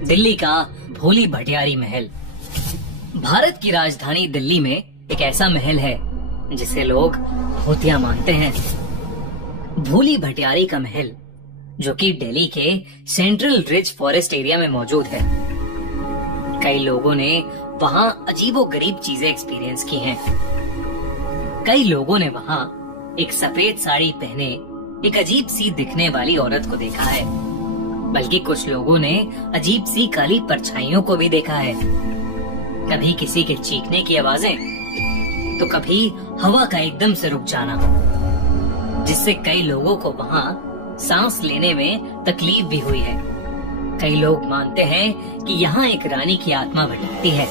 दिल्ली का भोली भटियारी महल। भारत की राजधानी दिल्ली में एक ऐसा महल है जिसे लोग भूतिया मानते हैं। भोली भटियारी का महल, जो कि दिल्ली के सेंट्रल रिज फॉरेस्ट एरिया में मौजूद है। कई लोगों ने वहाँ अजीबोगरीब चीजें एक्सपीरियंस की हैं। कई लोगों ने वहाँ एक सफेद साड़ी पहने एक अजीब सी दिखने वाली औरत को देखा है, बल्कि कुछ लोगों ने अजीब सी काली परछाइयों को भी देखा है। कभी किसी के चीखने की आवाजें, तो कभी हवा का एकदम से रुक जाना, जिससे कई लोगों को वहाँ सांस लेने में तकलीफ भी हुई है। कई लोग मानते हैं कि यहाँ एक रानी की आत्मा भटकती है।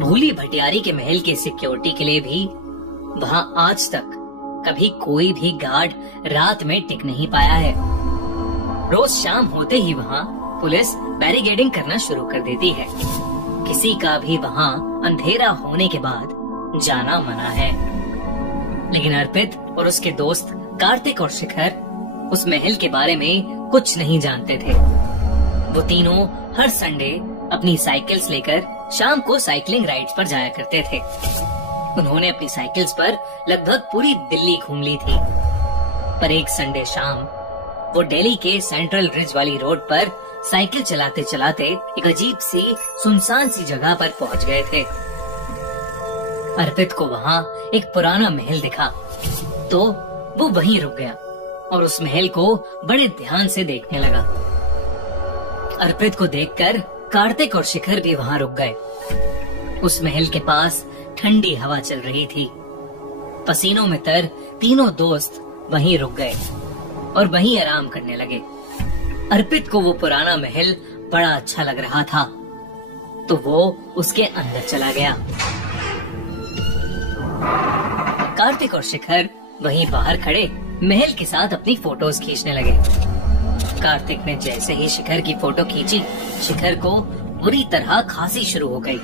भोली भटियारी के महल के सिक्योरिटी के लिए भी वहाँ आज तक कभी कोई भी गार्ड रात में टिक नहीं पाया है। रोज शाम होते ही वहाँ पुलिस बैरिकेडिंग करना शुरू कर देती है। किसी का भी वहाँ अंधेरा होने के बाद जाना मना है। लेकिन अर्पित और उसके दोस्त कार्तिक और शिखर उस महल के बारे में कुछ नहीं जानते थे। वो तीनों हर संडे अपनी साइकिल्स लेकर शाम को साइकिलिंग राइड्स पर जाया करते थे। उन्होंने अपनी साइकिल्स पर लगभग पूरी दिल्ली घूम ली थी। पर एक संडे शाम वो दिल्ली के सेंट्रल रिज वाली रोड पर साइकिल चलाते चलाते एक अजीब सी सुनसान सी जगह पर पहुंच गए थे। अर्पित को वहाँ एक पुराना महल दिखा, तो वो वहीं रुक गया और उस महल को बड़े ध्यान से देखने लगा। अर्पित को देखकर कार्तिक और शिखर भी वहाँ रुक गए। उस महल के पास ठंडी हवा चल रही थी। पसीनों में तर तीनों दोस्त वहीं रुक गए और वहीं आराम करने लगे। अर्पित को वो पुराना महल बड़ा अच्छा लग रहा था, तो वो उसके अंदर चला गया। कार्तिक और शिखर वहीं बाहर खड़े महल के साथ अपनी फोटोज खींचने लगे। कार्तिक ने जैसे ही शिखर की फोटो खींची, शिखर को बुरी तरह खांसी शुरू हो गई।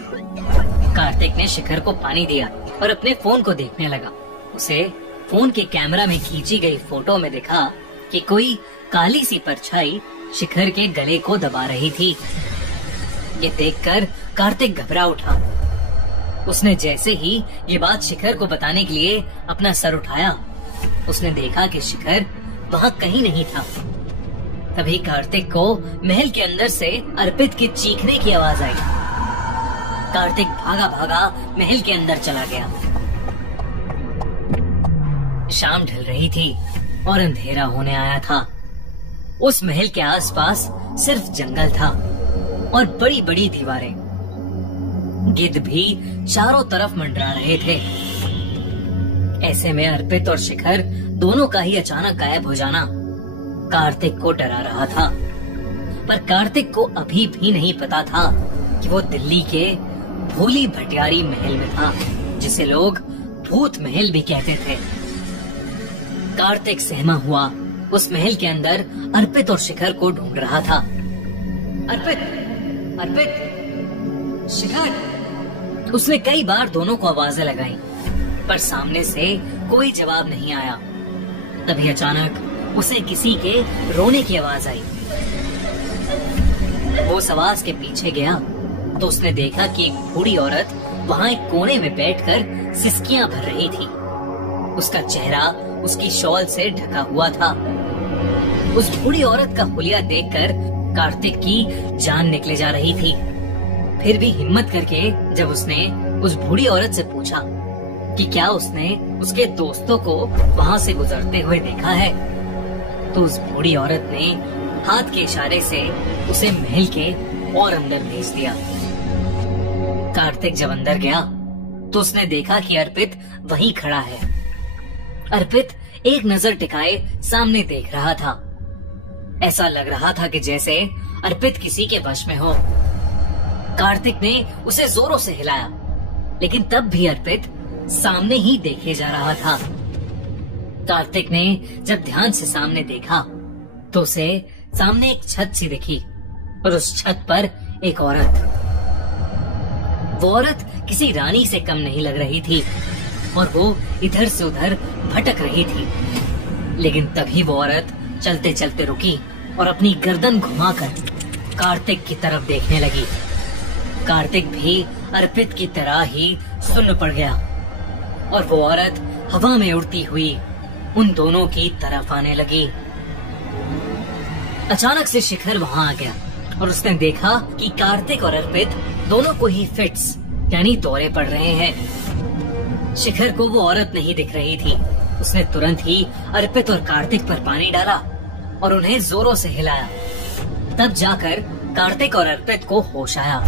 कार्तिक ने शिखर को पानी दिया और अपने फोन को देखने लगा। उसे फोन के कैमरा में खींची गई फोटो में दिखा कि कोई काली सी परछाई शिखर के गले को दबा रही थी। ये देखकर कार्तिक घबरा उठा। उसने जैसे ही ये बात शिखर को बताने के लिए अपना सर उठाया, उसने देखा कि शिखर वहाँ कहीं नहीं था। तभी कार्तिक को महल के अंदर से अर्पित के चीखने की आवाज आई। कार्तिक भागा भागा महल के अंदर चला गया। शाम ढल रही थी और अंधेरा होने आया था। उस महल के आसपास सिर्फ जंगल था और बड़ी बड़ी दीवारें। गिद्ध भी चारों तरफ मंडरा रहे थे। ऐसे में अर्पित और शिखर दोनों का ही अचानक गायब हो जाना कार्तिक को डरा रहा था। पर कार्तिक को अभी भी नहीं पता था कि वो दिल्ली के भोली भटियारी महल में था, जिसे लोग भूत महल भी कहते थे। कार्तिक सहमा हुआ उस महल के अंदर अर्पित और शिखर को ढूंढ रहा था। अर्पित, अर्पित, शिखर। उसने कई बार दोनों को आवाजें लगाई, पर सामने से कोई जवाब नहीं आया। तभी अचानक उसे किसी के रोने की आवाज आई। वो उस आवाज के पीछे गया तो उसने देखा कि एक बूढ़ी औरत वहाँ एक कोने में बैठकर सिसकियां भर रही थी। उसका चेहरा उसकी शॉल से ढका हुआ था। उस बूढ़ी औरत का हुलिया देखकर कार्तिक की जान निकले जा रही थी। फिर भी हिम्मत करके जब उसने उस बूढ़ी औरत से पूछा कि क्या उसने उसके दोस्तों को वहाँ से गुजरते हुए देखा है, तो उस बूढ़ी औरत ने हाथ के इशारे से उसे महल के और अंदर भेज दिया। कार्तिक जब अंदर गया तो उसने देखा कि अर्पित वहीं खड़ा है। अर्पित एक नजर टिकाए सामने देख रहा था। ऐसा लग रहा था कि जैसे अर्पित किसी के वश में हो। कार्तिक ने उसे जोरों से हिलाया, लेकिन तब भी अर्पित सामने ही देखे जा रहा था। कार्तिक ने जब ध्यान से सामने देखा तो उसे सामने एक छत सी दिखी और उस छत पर एक औरत। वो औरत किसी रानी से कम नहीं लग रही थी और वो इधर से उधर भटक रही थी। लेकिन तभी वो औरत चलते चलते रुकी और अपनी गर्दन घुमाकर कार्तिक की तरफ देखने लगी। कार्तिक भी अर्पित की तरह ही सुन्न पड़ गया और वो औरत हवा में उड़ती हुई उन दोनों की तरफ आने लगी। अचानक से शिखर वहां आ गया और उसने देखा कि कार्तिक और अर्पित दोनों को ही फिट्स यानी दौरे पड़ रहे हैं। शिखर को वो औरत नहीं दिख रही थी। उसने तुरंत ही अर्पित और कार्तिक पर पानी डाला और उन्हें जोरों से हिलाया। तब जाकर कार्तिक और अर्पित को होश आया।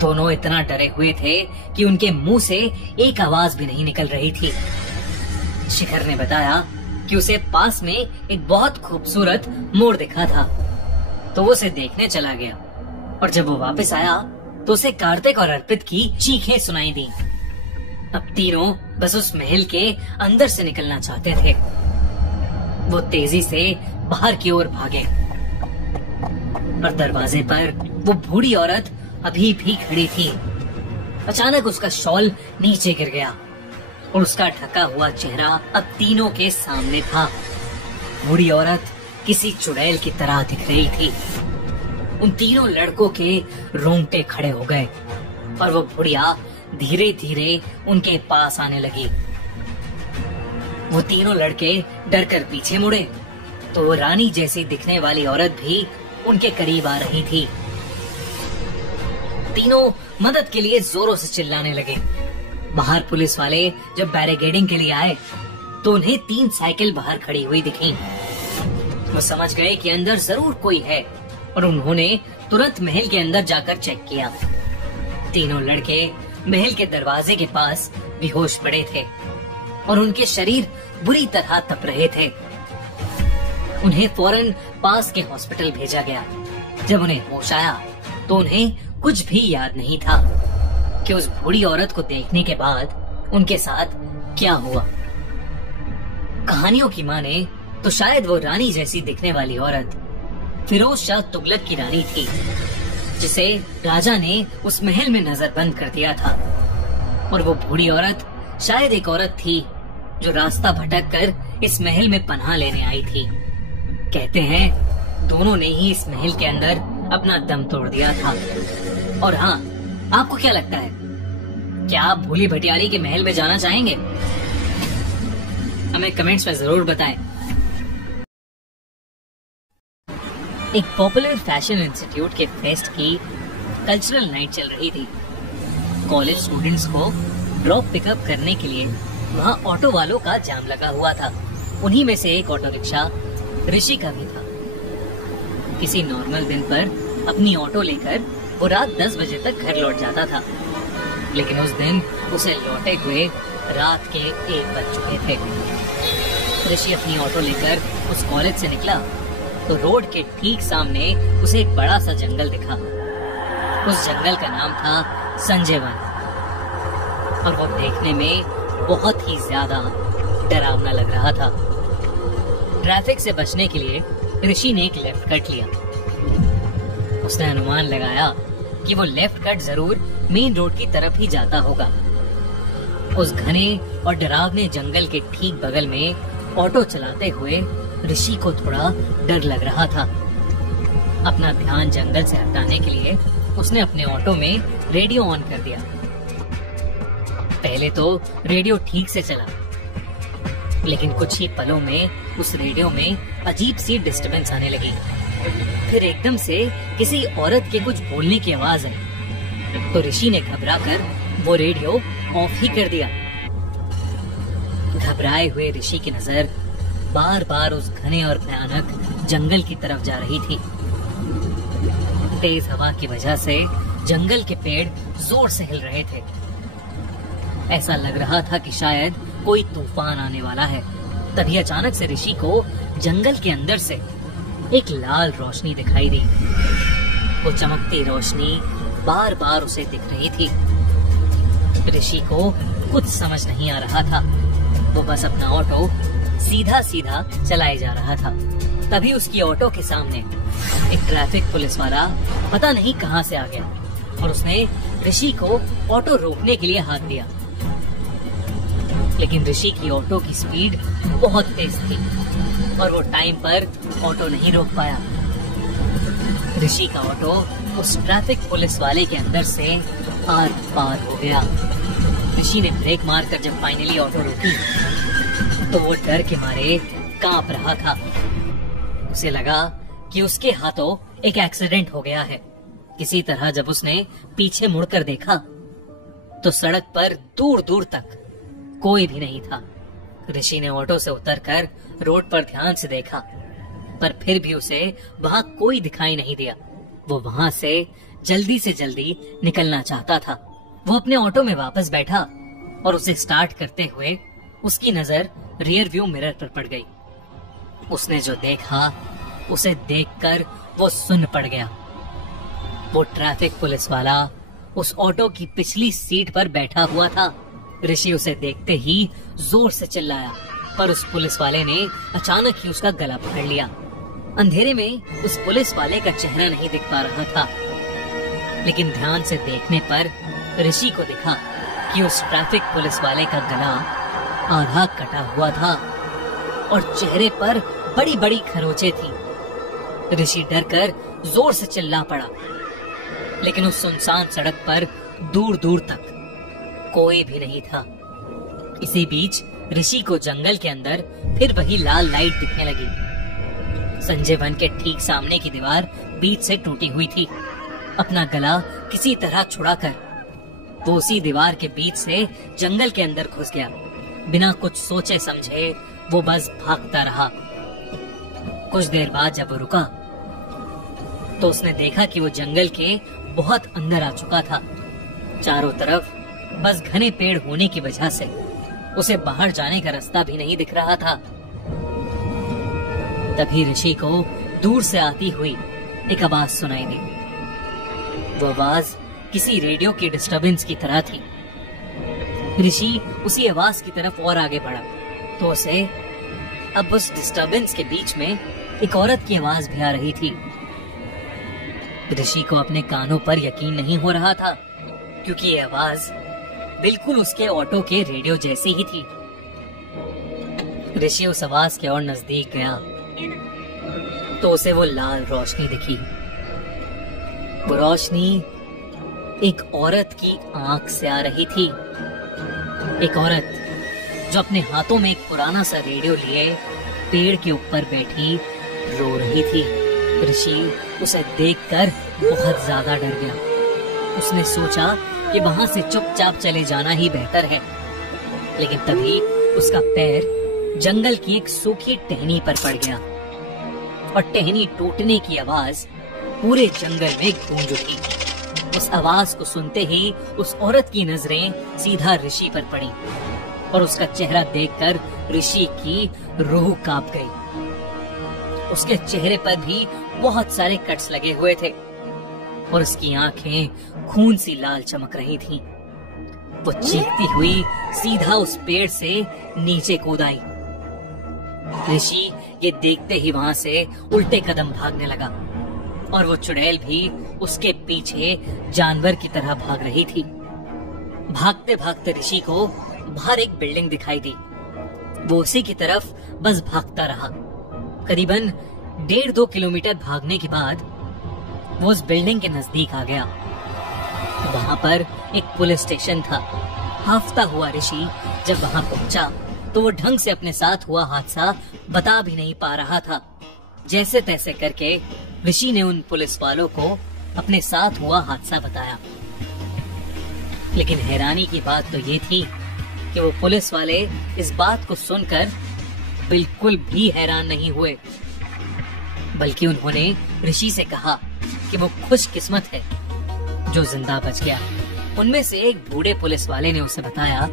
दोनों इतना डरे हुए थे कि उनके मुंह से एक आवाज भी नहीं निकल रही थी। शिखर ने बताया कि उसे पास में एक बहुत खूबसूरत मोर दिखा था, तो वो उसे देखने चला गया और जब वो वापस आया तो उसे कार्तिक और अर्पित की चीखें सुनाई दी। अब तीनों बस उस महल के अंदर से निकलना चाहते थे। वो तेजी से बाहर की ओर भागे और दरवाजे पर वो बूढ़ी औरत अभी भी खड़ी थी। अचानक उसका शॉल नीचे गिर गया और उसका ढका हुआ चेहरा अब तीनों के सामने था। बूढ़ी औरत किसी चुड़ैल की तरह दिख रही थी। उन तीनों लड़कों के रोंगटे खड़े हो गए और वो बुढ़िया धीरे धीरे उनके पास आने लगी। वो तीनों लड़के डरकर पीछे मुड़े तो वो रानी जैसी दिखने वाली औरत भी उनके करीब आ रही थी। तीनों मदद के लिए जोरों से चिल्लाने लगे। बाहर पुलिस वाले जब बैरिकेडिंग के लिए आए तो उन्हें 3 साइकिल बाहर खड़ी हुई दिखी। वो समझ गए कि अंदर जरूर कोई है और उन्होंने तुरंत महल के अंदर जाकर चेक किया। तीनों लड़के महल के दरवाजे के पास बेहोश पड़े थे और उनके शरीर बुरी तरह तप रहे थे। उन्हें फौरन पास के हॉस्पिटल भेजा गया। जब उन्हें होश आया तो उन्हें कुछ भी याद नहीं था कि उस बूढ़ी औरत को देखने के बाद उनके साथ क्या हुआ। कहानियों की माने तो शायद वो रानी जैसी दिखने वाली औरत फिरोज शाह तुगलक की रानी थी, जिसे राजा ने उस महल में नजरबंद कर दिया था। और वो बूढ़ी औरत शायद एक औरत थी जो रास्ता भटक कर इस महल में पनाह लेने आई थी। कहते हैं दोनों ने ही इस महल के अंदर अपना दम तोड़ दिया था। और हाँ, आपको क्या लगता है, क्या आप भूली भटियारी के महल में जाना चाहेंगे? हमें कमेंट्स में जरूर बताएं। एक पॉपुलर फैशन इंस्टीट्यूट के फेस्ट की कल्चरल नाइट चल रही थी। कॉलेज स्टूडेंट्स को ड्रॉप पिकअप करने के लिए वहाँ ऑटो वालों का जाम लगा हुआ था। उन्हीं में से एक ऑटो रिक्शा ऋषि का भी था। किसी नॉर्मल दिन पर अपनी ऑटो लेकर वो रात 10 बजे तक घर लौट जाता था, लेकिन उस दिन उसे लौटे हुए रात के 1 बज चुके थे। ऋषि अपनी ऑटो लेकर उस कॉलेज से निकला तो रोड के ठीक सामने उसे एक बड़ा सा जंगल दिखा। उस जंगल का नाम था संजय वन और वो देखने में बहुत ही ज्यादा डरावना लग रहा था। ट्रैफिक से बचने के लिए ऋषि ने एक लेफ्ट कट लिया। उसने अनुमान लगाया कि वो लेफ्ट कट जरूर मेन रोड की तरफ ही जाता होगा। उस घने और डरावने जंगल के ठीक बगल में ऑटो चलाते हुए ऋषि को थोड़ा डर लग रहा था। अपना ध्यान जंगल से हटाने के लिए उसने अपने ऑटो में रेडियो ऑन कर दिया। पहले तो रेडियो ठीक से चला, लेकिन कुछ ही पलों में उस रेडियो में अजीब सी डिस्टरबेंस आने लगी। फिर एकदम से किसी औरत के कुछ बोलने की आवाज आई तो ऋषि ने घबराकर वो रेडियो ऑफ ही कर दिया। घबराए हुए ऋषि की नजर बार बार उस घने और भयानक जंगल की तरफ जा रही थी। तेज हवा की वजह से जंगल के पेड़ जोर से हिल रहे थे। ऐसा लग रहा था कि शायद कोई तूफान आने वाला है। तभी अचानक से ऋषि को जंगल के अंदर से एक लाल रोशनी दिखाई दी। वो चमकती रोशनी बार बार उसे दिख रही थी। ऋषि को कुछ समझ नहीं आ रहा था। वो बस अपना ऑटो सीधा सीधा चलाए जा रहा था। तभी उसकी ऑटो के सामने एक ट्रैफिक पुलिस वाला पता नहीं कहां से आ गया और उसने ऋषि को ऑटो रोकने के लिए हाथ दिया। लेकिन ऋषि की ऑटो की स्पीड बहुत तेज थी और वो टाइम पर ऑटो नहीं रोक पाया। ऋषि का ऑटो उस ट्रैफिक पुलिस वाले के अंदर से आर पार हो गया। ऋषि ने ब्रेक मारकर जब फाइनली ऑटो रोकी तो वो डर के मारे कांप रहा था। उसे लगा कि उसके हाथों एक एक्सीडेंट हो गया है। किसी तरह जब उसने पीछे मुड़कर देखा तो सड़क पर दूर दूर तक कोई भी नहीं था। ऋषि ने ऑटो से उतरकर रोड पर ध्यान से देखा, पर फिर भी उसे वहां कोई दिखाई नहीं दिया। वो वहां से जल्दी निकलना चाहता था। वो अपने ऑटो में वापस बैठा और उसे स्टार्ट करते हुए उसकी नजर रियर व्यू मिरर पर पड़ गई। उसने जो देखा उसे देखकर वो सुन्न पड़ गया। वो ट्रैफिक पुलिस वाला उस ऑटो की पिछली सीट पर बैठा हुआ था। ऋषि उसे देखते ही जोर से चिल्लाया, पर उस पुलिस वाले ने अचानक ही उसका गला पकड़ लिया। अंधेरे में उस पुलिस वाले का चेहरा नहीं दिख पा रहा था, लेकिन ध्यान से देखने पर ऋषि को दिखा कि उस ट्रैफिक पुलिस वाले का गला आधा कटा हुआ था और चेहरे पर बड़ी बड़ी खरोंचें थी। ऋषि डरकर जोर से चिल्ला पड़ा, लेकिन उस सुनसान सड़क पर दूर दूर तक कोई भी नहीं था। इसी बीच ऋषि को जंगल के अंदर फिर वही लाल लाइट दिखने लगी। संजय वन के ठीक सामने की दीवार बीच से टूटी हुई थी। अपना गला किसी तरह छुड़ाकर वो उसी दीवार के बीच से जंगल के अंदर घुस गया। बिना कुछ सोचे समझे वो बस भागता रहा। कुछ देर बाद जब वो रुका तो उसने देखा कि वो जंगल के बहुत अंदर आ चुका था। चारों तरफ बस घने पेड़ होने की वजह से उसे बाहर जाने का रास्ता भी नहीं दिख रहा था। तभी ऋषि को दूर से आती हुई एक आवाज सुनाई दी। वो आवाज किसी रेडियो की डिस्टरबेंस की तरह थी। ऋषि उसी आवाज की तरफ और आगे बढ़ा तो उसे अब उस डिस्टरबेंस के बीच में एक औरत की आवाज भी आ रही थी। ऋषि को अपने कानों पर यकीन नहीं हो रहा था, क्योंकि ये आवाज बिल्कुल उसके ऑटो के रेडियो जैसी ही थी। ऋषि उस आवाज के और नजदीक गया तो उसे वो लाल रोशनी दिखी। वो रोशनी एक औरत की आंख से आ रही थी। एक औरत जो अपने हाथों में एक पुराना सा रेडियो लिए पेड़ के ऊपर बैठी रो रही थी। ऋषि उसे देखकर बहुत ज्यादा डर गया। उसने सोचा कि वहां से चुपचाप चले जाना ही बेहतर है, लेकिन तभी उसका पैर जंगल की एक सूखी टहनी पर पड़ गया और टहनी टूटने की आवाज पूरे जंगल में गूंज उठी। उस आवाज को सुनते ही उस औरत की नजरें सीधा ऋषि पर पड़ी और उसका चेहरा देखकर ऋषि की रूह कांप गई। उसके चेहरे पर भी बहुत सारे कट्स लगे हुए थे और उसकी आंखें खून सी लाल चमक रही थीं। वो चीखती हुई सीधा उस पेड़ से नीचे कूद आई। ऋषि ये देखते ही वहां से उल्टे कदम भागने लगा और वो चुड़ैल भी उसके पीछे जानवर की तरह भाग रही थी। भागते भागते ऋषि को बाहर एक बिल्डिंग दिखाई दी। वो उसी की तरफ बस भागता रहा। करीबन 1.5-2 किलोमीटर भागने के बाद वो उस बिल्डिंग के नजदीक आ गया। वहां पर एक पुलिस स्टेशन था। हाफता हुआ ऋषि जब वहां पहुंचा तो वो ढंग से अपने साथ हुआ हादसा बता भी नहीं पा रहा था। जैसे तैसे करके ऋषि ने उन पुलिस वालों को अपने साथ हुआ हादसा बताया, लेकिन हैरानी की बात तो ये थी कि वो पुलिस वाले इस बात को सुनकर बिल्कुल भी हैरान नहीं हुए, बल्कि उन्होंने ऋषि से कहा कि वो खुशकिस्मत है जो जिंदा बच गया। उनमें से एक बूढ़े पुलिस वाले ने उसे बताया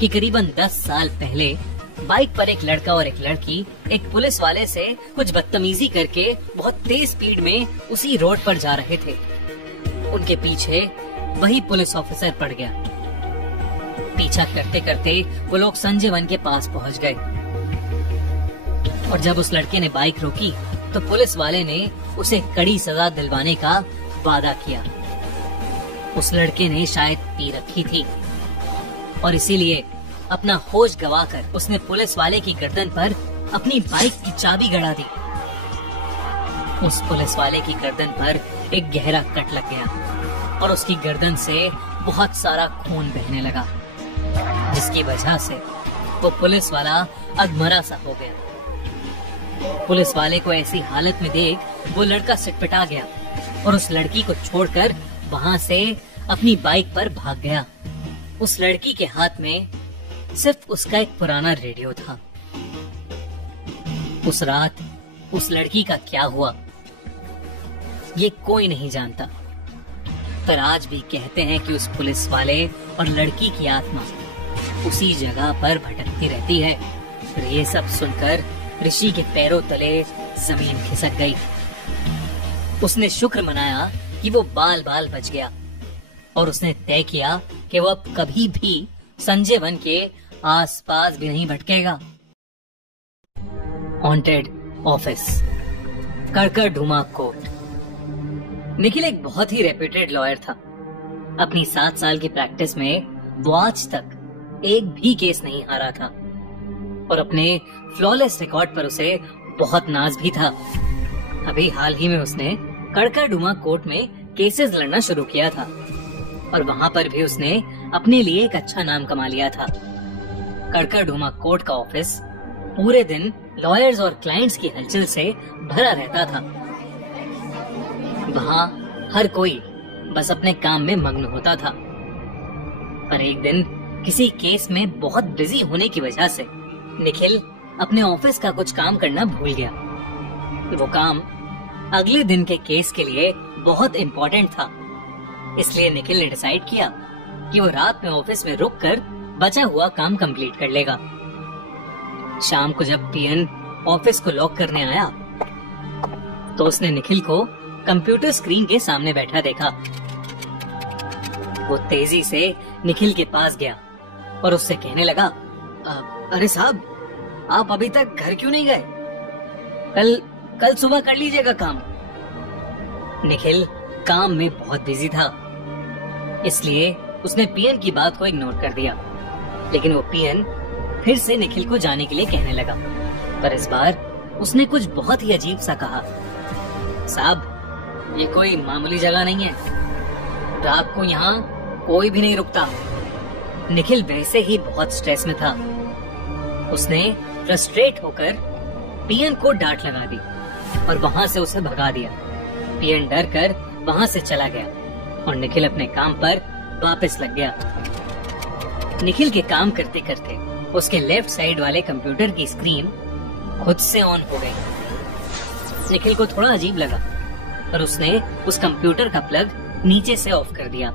कि करीबन 10 साल पहले बाइक पर एक लड़का और एक लड़की एक पुलिस वाले से कुछ बदतमीजी करके बहुत तेज स्पीड में उसी रोड पर जा रहे थे। उनके पीछे वही पुलिस ऑफिसर पड़ गया। पीछा करते करते वो लोग संजय वन के पास पहुंच गए और जब उस लड़के ने बाइक रोकी तो पुलिस वाले ने उसे कड़ी सजा दिलवाने का वादा किया। उस लड़के ने शायद पी रखी थी और इसीलिए अपना होश गवाकर उसने पुलिस वाले की गर्दन पर अपनी बाइक की चाबी गड़ा दी। उस पुलिस वाले की गर्दन पर एक गहरा कट लग गया और उसकी गर्दन से बहुत सारा खून बहने लगा, जिसकी वजह से वो पुलिस वाला अधमरा सा हो गया। पुलिस वाले को ऐसी हालत में देख वो लड़का सिटपटा गया और उस लड़की को छोड़कर वहां से अपनी बाइक पर भाग गया। उस लड़की के हाथ में सिर्फ उसका एक पुराना रेडियो था। उस रात उस लड़की का क्या हुआ ये कोई नहीं जानता, पर आज भी कहते हैं कि उस पुलिस वाले और लड़की की आत्मा उसी जगह पर भटकती रहती है। फिर ये सब सुनकर ऋषि के पैरों तले जमीन खिसक गई। उसने शुक्र मनाया कि वो बाल बाल बच गया और उसने तय किया कि वो अब कभी भी संजय वन के आसपास भी नहीं भटकेगा। Haunted office, Karkardooma court. Nikhil एक बहुत ही रेप्यूटेड लॉयर था। अपनी 7 साल की प्रैक्टिस में वो आज तक एक भी केस नहीं हारा था और अपने फ्लॉलेस रिकॉर्ड पर उसे बहुत नाज भी था। अभी हाल ही में उसने कड़कड़ढूमा कोर्ट में केसेस लड़ना शुरू किया था और वहां पर भी उसने अपने लिए एक अच्छा नाम कमा लिया था। कड़कड़ढूमा कोर्ट का ऑफिस पूरे दिन लॉयर्स और क्लाइंट्स की हलचल से भरा रहता था। वहां हर कोई बस अपने काम में मग्न होता था। पर एक दिन किसी केस में बहुत बिजी होने की वजह से निखिल अपने ऑफिस का कुछ काम करना भूल गया। वो काम अगले दिन के केस के लिए बहुत इम्पोर्टेंट था, इसलिए निखिल ने डिसाइड किया कि वो रात में ऑफिस में रुककर बचा हुआ काम कंप्लीट कर लेगा। शाम को जब पीएन ऑफिस को लॉक करने आया तो उसने निखिल को कंप्यूटर स्क्रीन के सामने बैठा देखा। वो तेजी से निखिल के पास गया और उससे कहने लगा, अरे साहब, आप अभी तक घर क्यों नहीं गए? कल सुबह कर लीजिएगा काम। निखिल काम में बहुत बिजी था, इसलिए उसने पीएन की बात को इग्नोर कर दिया। लेकिन वो पीएन फिर से निखिल को जाने के लिए कहने लगा, पर इस बार उसने कुछ बहुत ही अजीब सा कहा। साहब, ये कोई मामूली जगह नहीं है, रात को यहाँ कोई भी नहीं रुकता। निखिल वैसे ही बहुत स्ट्रेस में था। उसने फ्रस्ट्रेट होकर पीएन को डांट लगा दी और वहां से उसे भगा दिया। पीएन डर कर वहां से चला गया और निखिल अपने काम पर वापस लग गया। निखिल के काम करते करते उसके लेफ्ट साइड वाले कंप्यूटर की स्क्रीन खुद से ऑन हो गई। निखिल को थोड़ा अजीब लगा और उसने उस कंप्यूटर का प्लग नीचे से ऑफ कर दिया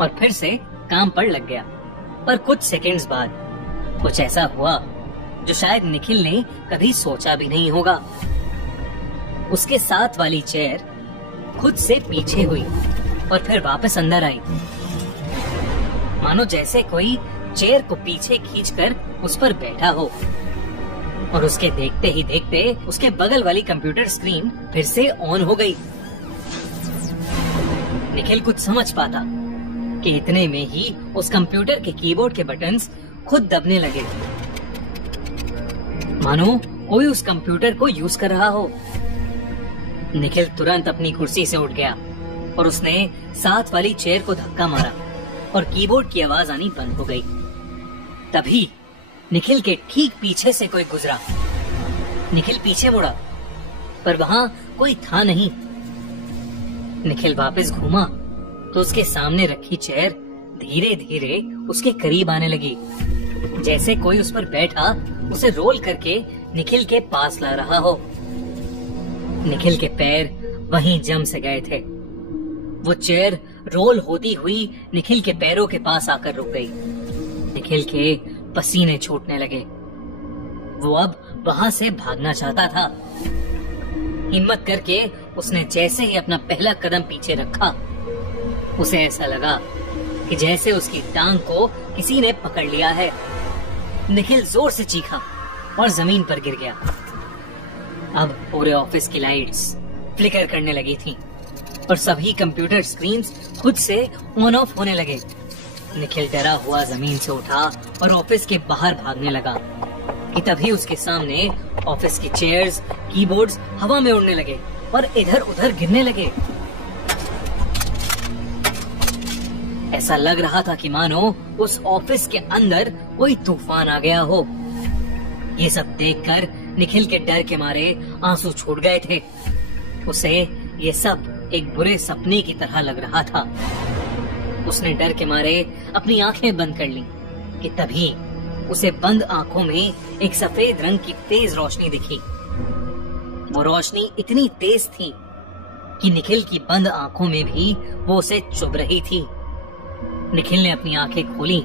और फिर से काम पर लग गया। पर कुछ सेकंड्स बाद कुछ ऐसा हुआ जो शायद निखिल ने कभी सोचा भी नहीं होगा। उसके साथ वाली चेयर खुद से पीछे हुई और फिर वापस अंदर आई, मानो जैसे कोई चेयर को पीछे खींचकर उस पर बैठा हो। और उसके देखते ही देखते उसके बगल वाली कंप्यूटर स्क्रीन फिर से ऑन हो गई। निखिल कुछ समझ पाता कि इतने में ही उस कंप्यूटर के कीबोर्ड के बटन्स खुद दबने लगे, मानो कोई उस कंप्यूटर को यूज कर रहा हो। निखिल तुरंत अपनी कुर्सी से उठ गया और उसने साथ वाली चेयर को धक्का मारा और कीबोर्ड की आवाज आनी बंद हो गई। तभी निखिल के ठीक पीछे से कोई गुजरा। निखिल पीछे मुड़ा, पर वहां कोई था नहीं। निखिल वापस घूमा तो उसके सामने रखी चेयर धीरे धीरे उसके करीब आने लगी, जैसे कोई उस पर बैठा उसे रोल करके निखिल के पास ला रहा हो। निखिल के पैर वहीं जम से गए थे। वो चेयर रोल होती हुई निखिल के पैरों के पास आकर रुक गई। निखिल के पसीने छूटने लगे। वो अब वहां से भागना चाहता था। हिम्मत करके उसने जैसे ही अपना पहला कदम पीछे रखा, उसे ऐसा लगा कि जैसे उसकी टांग को किसी ने पकड़ लिया है। निखिल जोर से चीखा और जमीन पर गिर गया। अब पूरे ऑफिस की लाइट्स फ्लिकर करने लगी थीं और सभी कंप्यूटर स्क्रीन्स खुद से ऑन ऑफ होने लगे। निखिल डरा हुआ जमीन से उठा और ऑफिस के बाहर भागने लगा कि तभी उसके सामने ऑफिस की चेयर्स, कीबोर्ड्स हवा में उड़ने लगे और इधर उधर गिरने लगे। ऐसा लग रहा था कि मानो उस ऑफिस के अंदर कोई तूफान आ गया हो। ये सब देखकर निखिल के डर के मारे आंसू छूट गए थे। उसे ये सब एक बुरे सपने की तरह लग रहा था। उसने डर के मारे अपनी आंखें बंद कर लीं कि तभी उसे बंद आंखों में एक सफेद रंग की तेज रोशनी दिखी। वो रोशनी इतनी तेज थी कि निखिल की बंद आंखों में भी वो उसे चुभ रही थी। निखिल ने अपनी आंखें खोली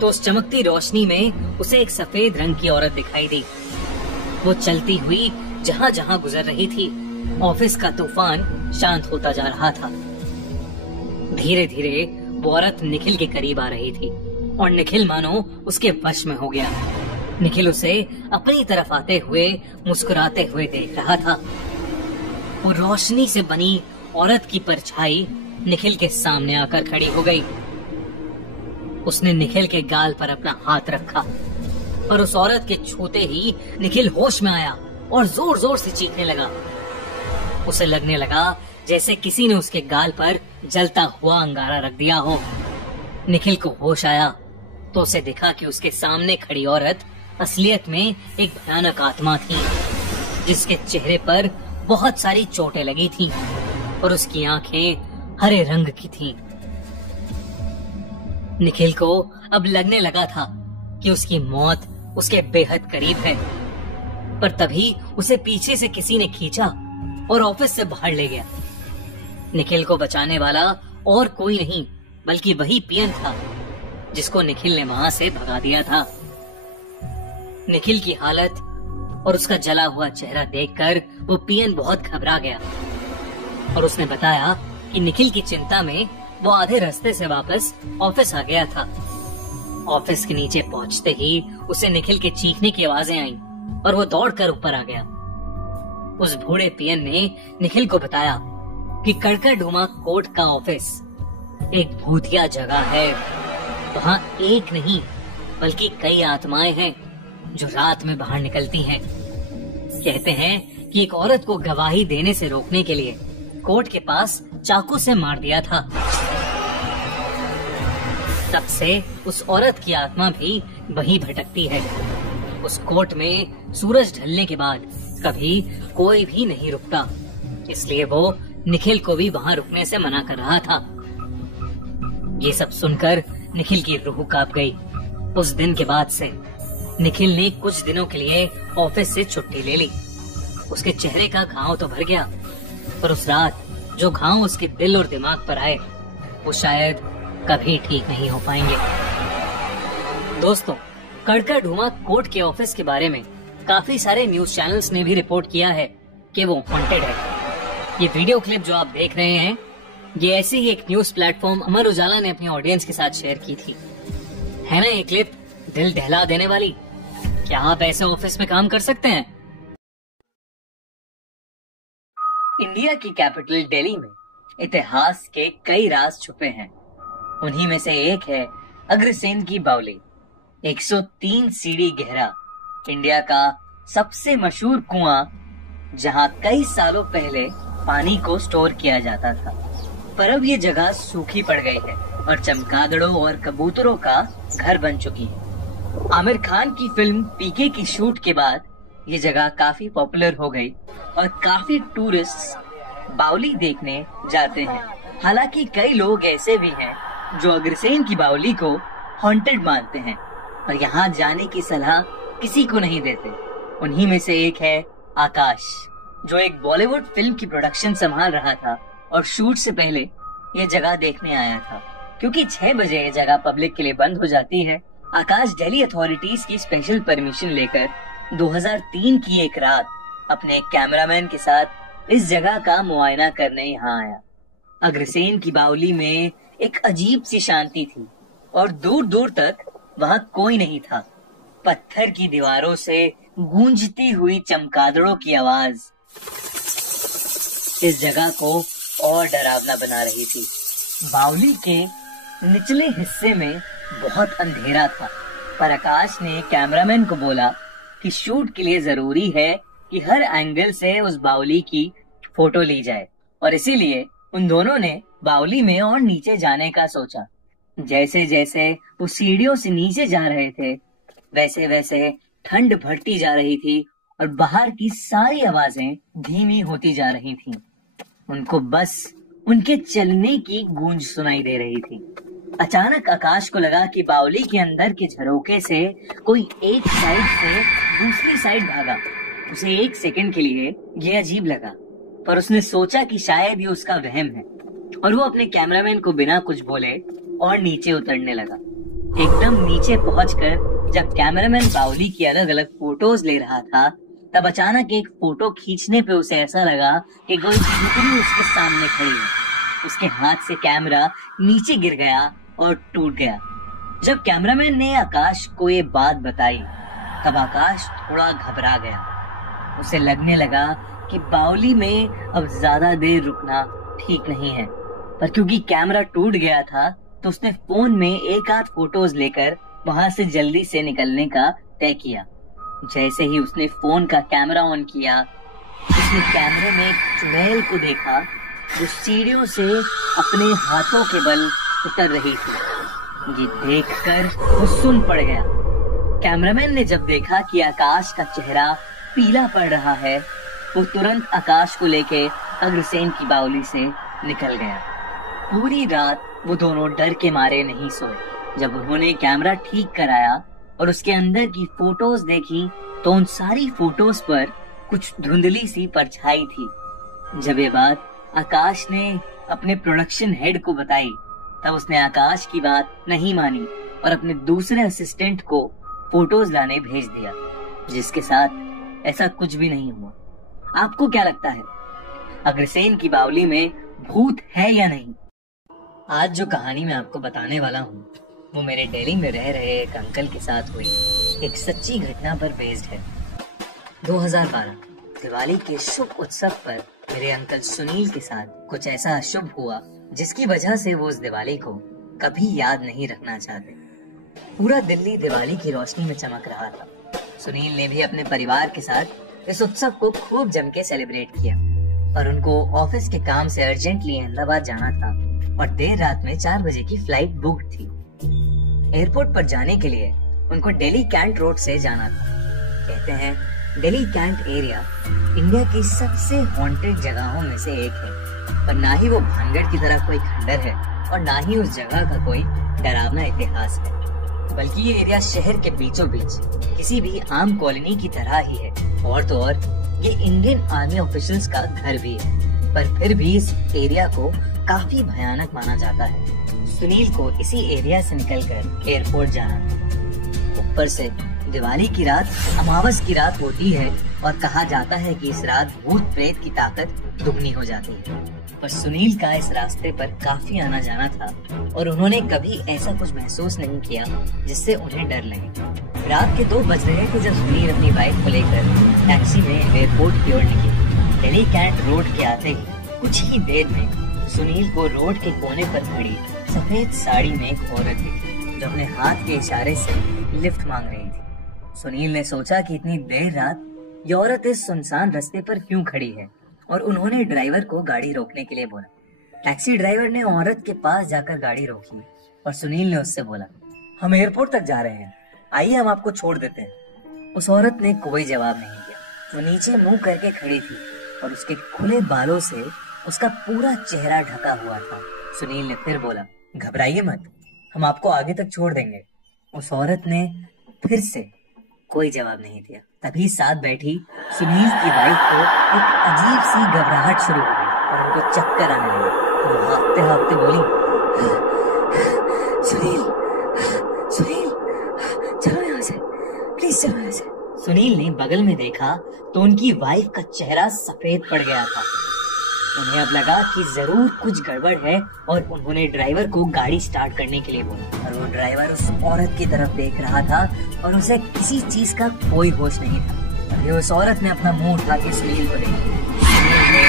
तो उस चमकती रोशनी में उसे एक सफेद रंग की औरत दिखाई दी। वो चलती हुई जहाँ जहाँ गुजर रही थी। ऑफिस का तूफान शांत होता जा रहा था। धीरे धीरे वो औरत निखिल के करीब आ रही थी और निखिल मानो उसके वश में हो गया। निखिल उसे अपनी तरफ आते हुए मुस्कुराते हुए देख रहा था। वो रोशनी से बनी औरत की परछाई निखिल के सामने आकर खड़ी हो गई। उसने निखिल के गाल पर अपना हाथ रखा और उस औरत के छूते ही निखिल होश में आया और जोर जोर से चीखने लगा। उसे लगने लगा जैसे किसी ने उसके गाल पर जलता हुआ अंगारा रख दिया हो। निखिल को होश आया तो उसे दिखा कि उसके सामने खड़ी औरत असलियत में एक भयानक आत्मा थी, जिसके चेहरे पर बहुत सारी चोटें लगी थी और उसकी आंखें हरे रंग की थीं। निखिल को अब लगने लगा था कि उसकी मौत उसके बेहद करीब है, पर तभी उसे पीछे से किसी ने खींचा और ऑफिस से बाहर ले गया। निखिल को बचाने वाला और कोई नहीं बल्कि वही पियन था, जिसको निखिल ने वहां से भगा दिया था। निखिल की हालत और उसका जला हुआ चेहरा देखकर वो पियन बहुत घबरा गया और उसने बताया कि निखिल की चिंता में वो आधे रास्ते से वापस ऑफिस आ गया था। ऑफिस के नीचे पहुंचते ही उसे निखिल के चीखने की आवाजें आईं और वो दौड़कर ऊपर आ गया। उस बूढ़े पियन ने निखिल को बताया कि कड़कड़डूमा कोर्ट का ऑफिस एक भूतिया जगह है। वहाँ एक नहीं बल्कि कई आत्माएं हैं जो रात में बाहर निकलती हैं। कहते हैं कि एक औरत को गवाही देने से रोकने के लिए कोर्ट के पास चाकू से मार दिया था। तब से उस औरत की आत्मा भी वहीं भटकती है। उस कोर्ट में सूरज ढलने के बाद कभी कोई भी नहीं रुकता, इसलिए वो निखिल को भी वहाँ रुकने से मना कर रहा था। ये सब सुनकर निखिल की रूह कांप गई। उस दिन के बाद से निखिल ने कुछ दिनों के लिए ऑफिस से छुट्टी ले ली। उसके चेहरे का घाव तो भर गया, पर उस रात जो घाव उसके दिल और दिमाग पर आए वो शायद कभी ठीक नहीं हो पाएंगे। दोस्तों, कड़कड़डूमा कोर्ट के ऑफिस के बारे में काफी सारे न्यूज चैनल्स ने भी रिपोर्ट किया है कि वो हॉन्टेड है। ये वीडियो क्लिप जो आप देख रहे हैं, ये ऐसे ही एक न्यूज प्लेटफॉर्म अमर उजाला ने अपनी ऑडियंस के साथ शेयर की थी। है ना ये क्लिप दिल दहला देने वाली? क्या आप ऐसे ऑफिस में काम कर सकते हैं? इंडिया की कैपिटल दिल्ली में इतिहास के कई राज छुपे हैं। उन्हीं में से एक है अग्रसेन की बावली। 103 सीढ़ी गहरा इंडिया का सबसे मशहूर कुआं, जहां कई सालों पहले पानी को स्टोर किया जाता था, पर अब ये जगह सूखी पड़ गई है और चमगादड़ों और कबूतरों का घर बन चुकी है। आमिर खान की फिल्म पीके की शूट के बाद ये जगह काफी पॉपुलर हो गई और काफी टूरिस्ट बावली देखने जाते हैं। हालांकि कई लोग ऐसे भी हैं जो अग्रसेन की बावली को हॉन्टेड मानते हैं और यहाँ जाने की सलाह किसी को नहीं देते। उन्हीं में से एक है आकाश, जो एक बॉलीवुड फिल्म की प्रोडक्शन संभाल रहा था और शूट से पहले ये जगह देखने आया था। क्योंकि 6 बजे ये जगह पब्लिक के लिए बंद हो जाती है, आकाश दिल्ली अथॉरिटीज की स्पेशल परमिशन लेकर 2003 की एक रात अपने कैमरामैन के साथ इस जगह का मुआयना करने यहाँ आया। अग्रसेन की बावली में एक अजीब सी शांति थी और दूर दूर तक वहाँ कोई नहीं था। पत्थर की दीवारों से गूंजती हुई चमगादड़ों की आवाज इस जगह को और डरावना बना रही थी। बावली के निचले हिस्से में बहुत अंधेरा था, पर आकाश ने कैमरामैन को बोला कि शूट के लिए जरूरी है कि हर एंगल से उस बावली की फोटो ली जाए, और इसीलिए उन दोनों ने बावली में और नीचे जाने का सोचा। जैसे जैसे वो सीढ़ियों से नीचे जा रहे थे, वैसे वैसे ठंड बढ़ती जा रही थी और बाहर की सारी आवाजें धीमी होती जा रही थीं। उनको बस उनके चलने की गूंज सुनाई दे रही थी। अचानक आकाश को लगा कि बावली के अंदर के झरोखे से कोई एक साइड से दूसरी साइड भागा। उसे एक सेकंड के लिए ये अजीब लगा, पर उसने सोचा कि शायद ये उसका वहम है, और वो अपने कैमरामैन को बिना कुछ बोले और नीचे उतरने लगा। एकदम नीचे पहुंचकर जब कैमरामैन बावली की अलग अलग फोटोज ले रहा था, तब अचानक एक फोटो खींचने पे उसे ऐसा लगा कि कोई भूतनी उसके सामने खड़ी है। उसके हाथ से कैमरा नीचे गिर गया और टूट गया। जब कैमरामैन ने आकाश को ये बात बताई, तब आकाश थोड़ा घबरा गया। उसे लगने लगा कि बावली में अब ज्यादा देर रुकना ठीक नहीं है, पर क्योंकि कैमरा टूट गया था तो उसने फोन में एक आध फोटोज लेकर वहां से जल्दी से निकलने का तय किया। जैसे ही उसने फोन का कैमरा ऑन किया, उसने कैमरे में एक चुड़ैल को देखा जो सीढ़ियों से अपने हाथों के बल उतर रही थी। ये देखकर वो सुन पड़ गया। कैमरामैन ने जब देखा कि आकाश का चेहरा पीला पड़ रहा है, वो तुरंत आकाश को लेके अग्रसेन की बावली से निकल गया। पूरी रात वो दोनों डर के मारे नहीं सोए। जब उन्होंने कैमरा ठीक कराया और उसके अंदर की फोटोज देखी, तो उन सारी फोटोज पर कुछ धुंधली सी परछाई थी। जब ये बात आकाश ने अपने प्रोडक्शन हेड को बताई, तब उसने आकाश की बात नहीं मानी और अपने दूसरे असिस्टेंट को फोटोज लाने भेज दिया, जिसके साथ ऐसा कुछ भी नहीं हुआ। आपको क्या लगता है, अग्रसेन की बावली में भूत है या नहीं? आज जो कहानी मैं आपको बताने वाला हूँ, वो मेरे दिल्ली में रह रहे एक अंकल के साथ हुई एक सच्ची घटना पर बेस्ड है। 2012 दिवाली के शुभ उत्सव पर मेरे अंकल सुनील के साथ कुछ ऐसा अशुभ हुआ जिसकी वजह से वो उस दिवाली को कभी याद नहीं रखना चाहते। पूरा दिल्ली दिवाली की रोशनी में चमक रहा था। सुनील ने भी अपने परिवार के साथ इस उत्सव को खूब जम के सेलिब्रेट किया, और उनको ऑफिस के काम से अर्जेंटली अहमदाबाद जाना था और देर रात में 4 बजे की फ्लाइट बुक थी। एयरपोर्ट पर जाने के लिए उनको दिल्ली कैंट रोड से जाना था। कहते हैं दिल्ली कैंट एरिया इंडिया की सबसे हॉन्टेड जगहों में से एक है, पर ना ही वो भानगढ़ की तरह कोई खंडर है और ना ही उस जगह का कोई डरावना इतिहास है, बल्कि ये एरिया शहर के बीचों बीच किसी भी आम कॉलोनी की तरह ही है। और तो और ये इंडियन आर्मी ऑफिशियल्स का घर भी है, पर फिर भी इस एरिया को काफी भयानक माना जाता है। सुनील को इसी एरिया से निकलकर एयरपोर्ट जाना था। ऊपर से दिवाली की रात अमावस की रात होती है और कहा जाता है कि इस रात भूत प्रेत की ताकत दुगनी हो जाती है। पर सुनील का इस रास्ते पर काफी आना जाना था और उन्होंने कभी ऐसा कुछ महसूस नहीं किया जिससे उन्हें डर लगे। रात के 2 बज रहे थे जब सुनील अपनी बाइक को लेकर टैक्सी में एयरपोर्ट की ओर निकले। दिल्ली कैंट रोड के आते ही कुछ ही देर में सुनील को रोड के कोने पर खड़ी सफेद साड़ी में एक औरत दिखी जो अपने हाथ के इशारे से लिफ्ट मांग रही थी। सुनील ने सोचा कि इतनी देर रात ये औरत इस सुनसान रास्ते पर क्यों खड़ी है, और उन्होंने ड्राइवर को गाड़ी रोकने के लिए बोला। टैक्सी ड्राइवर ने औरत के पास जाकर गाड़ी रोकी और सुनील ने उससे बोला, हम एयरपोर्ट तक जा रहे हैं, आइए हम आपको छोड़ देते हैं। उस औरत ने कोई जवाब नहीं दिया। वो नीचे मुंह करके खड़ी थी और उसके खुले बालों से उसका पूरा चेहरा ढका हुआ था। सुनील ने फिर बोला, घबराइए मत, हम आपको आगे तक छोड़ देंगे। उस औरत ने फिर से कोई जवाब नहीं दिया। तभी साथ बैठी सुनील की वाइफ को एक अजीब सी घबराहट शुरू हो गई और उनको चक्कर आने लगा। वो हाँफते हाँफते बोली, सुनील सुनील चलो यहाँ से, प्लीज चलो यहाँ से। सुनील ने बगल में देखा तो उनकी वाइफ का चेहरा सफेद पड़ गया था। उन्हें अब लगा कि जरूर कुछ गड़बड़ है और उन्होंने ड्राइवर को गाड़ी स्टार्ट करने के लिए बोला, और वो ड्राइवर उस औरत की तरफ देख रहा था और उसे किसी चीज का कोई होश नहीं था। अभी उस औरत ने अपना मुंह उठा के सुनील को देखा। सुनील ने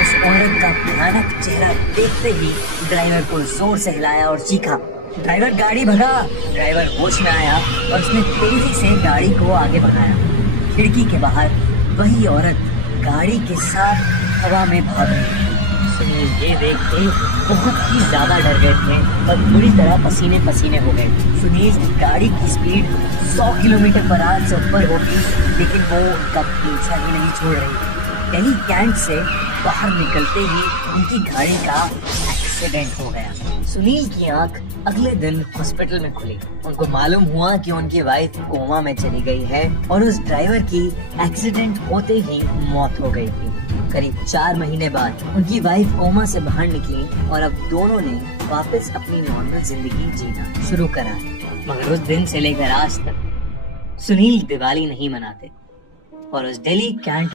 उस औरत का भयानक चेहरा देखते ही ड्राइवर को जोर से हिलाया और चीखा, ड्राइवर गाड़ी भगा। ड्राइवर होश में आया और उसने तेजी से गाड़ी को आगे बढ़ाया। खिड़की के बाहर वही औरत गाड़ी के साथ हवा में भाग रही थी। सुनील ये देख के बहुत ही ज्यादा डर गए थे और पूरी तरह पसीने पसीने हो गए। सुनील की गाड़ी की स्पीड 100 किलोमीटर पर आवर से ऊपर होगी, लेकिन वो उनका पीछा ही नहीं छोड़ रही थी। दिल्ली कैंट से बाहर निकलते ही उनकी गाड़ी का एक्सीडेंट हो गया। सुनील की आंख अगले दिन हॉस्पिटल में खुली। उनको मालूम हुआ कि उनकी वाइफ कोमा में चली गई है और उस ड्राइवर की एक्सीडेंट होते ही मौत हो गई थी। करीब 4 महीने बाद उनकी वाइफ कोमा से बाहर निकली और अब दोनों ने वापस अपनी नॉर्मल जिंदगी जीना शुरू करा। मगर उस दिन से लेकर आज तक सुनील दिवाली नहीं मनाते और उस दिल्ली कैंट